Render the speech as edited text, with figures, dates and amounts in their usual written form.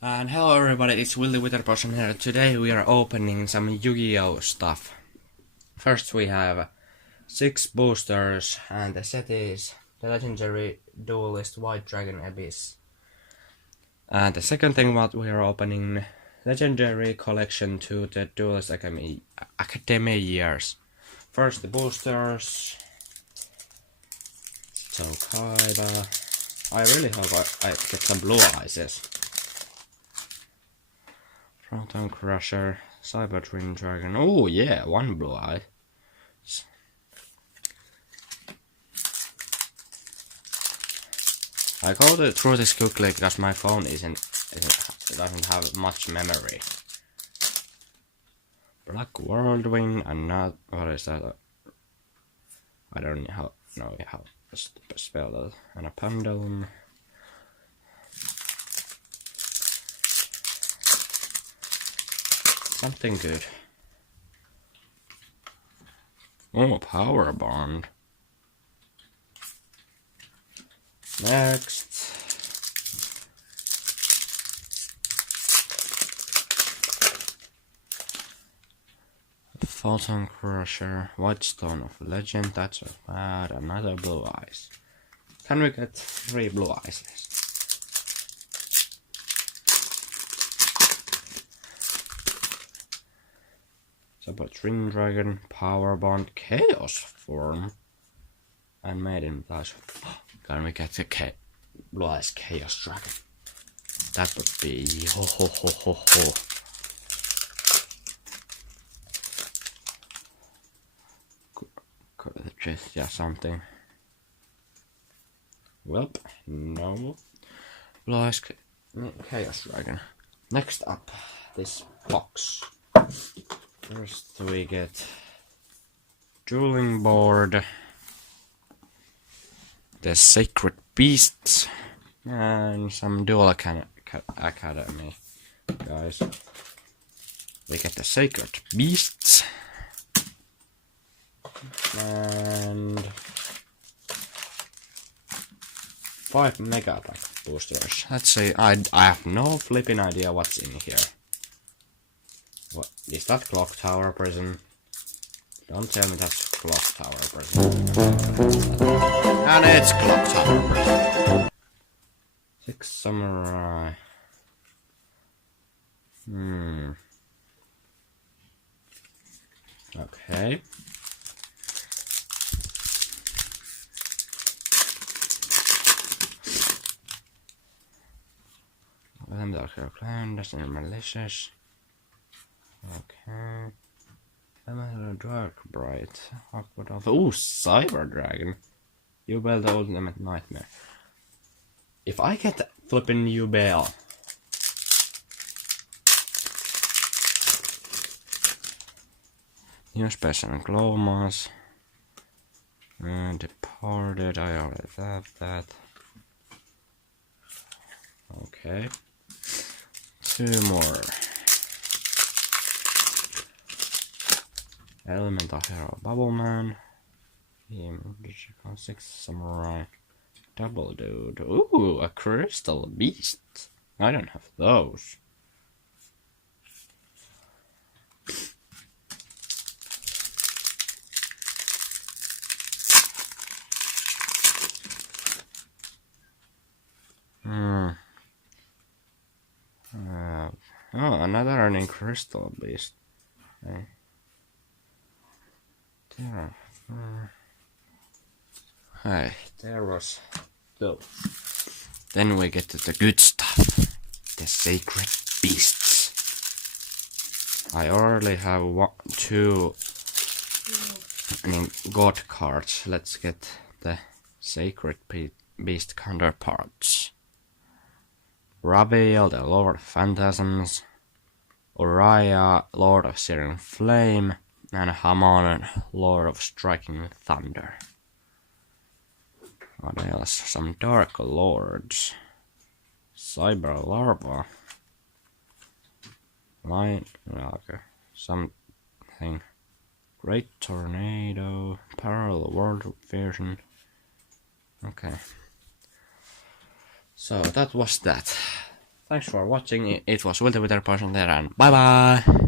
And hello everybody, it's Willy Witherpotion here. Today we are opening some Yu-Gi-Oh stuff. First we have 6 boosters, and the set is the legendary Duelist White Dragon Abyss. And the second thing what we are opening, legendary collection to the Duelist Academy years. First the boosters. So Kaiba. I really hope I get some blue eyes. Proton Crusher, Cyber Twin Dragon. Oh yeah, one blue eye. I go through this quickly because my phone doesn't have much memory. Black Whirlwind and not what is that? I don't know how to spell that. And a Pendulum. Something good. Oh, Power Bond. Next. Photon Crusher. White Stone of Legend. That's not bad. Another blue eyes. Can we get 3 blue eyes? Cyber Twin Dragon, Power Bond, Chaos Form, and Maiden Flash. Can we get the Blue Eyes Chaos Dragon? That would be ho ho ho ho ho. Just something. Well, no. Blue Eyes Chaos Dragon. Next up, this box. First we get Dueling Board, the Sacred Beasts, and some Duel Academy guys. We get the Sacred Beasts, and 5 Mega Attack boosters. Let's see, I have no flipping idea what's in here. What is that? Clock Tower Prison? Don't tell me that's Clock Tower Prison. And it's Clock Tower Prison. 6 Samurai. Okay. Them Dark Clown, Destiny Malicious. Okay. Dark Bright. Ooh, Cyber Dragon. Yubel the Ultimate Nightmare. If I get flipping Yubel. New Special and Glowmas. Departed. I already have that. Okay. 2 more. Elemental Hero Bubble Man. 6 Samurai. Double Dude. Ooh, a Crystal Beast. I don't have those. Oh, another Earning Crystal Beast. Okay. Hey, there was those. Then we get to the good stuff. The Sacred Beasts. I already have 2 God cards. Let's get the Sacred Beast counterparts. Raviel, the Lord of Phantasms. Uriah, Lord of Searing Flame. And Hamon, Lord of Striking Thunder. What else? Some Dark Lords. Cyber Larva. Line. Okay. Something. Great Tornado. Parallel World version. Okay. So that was that. Thanks for watching. It was Will the Wither Person there, and bye bye!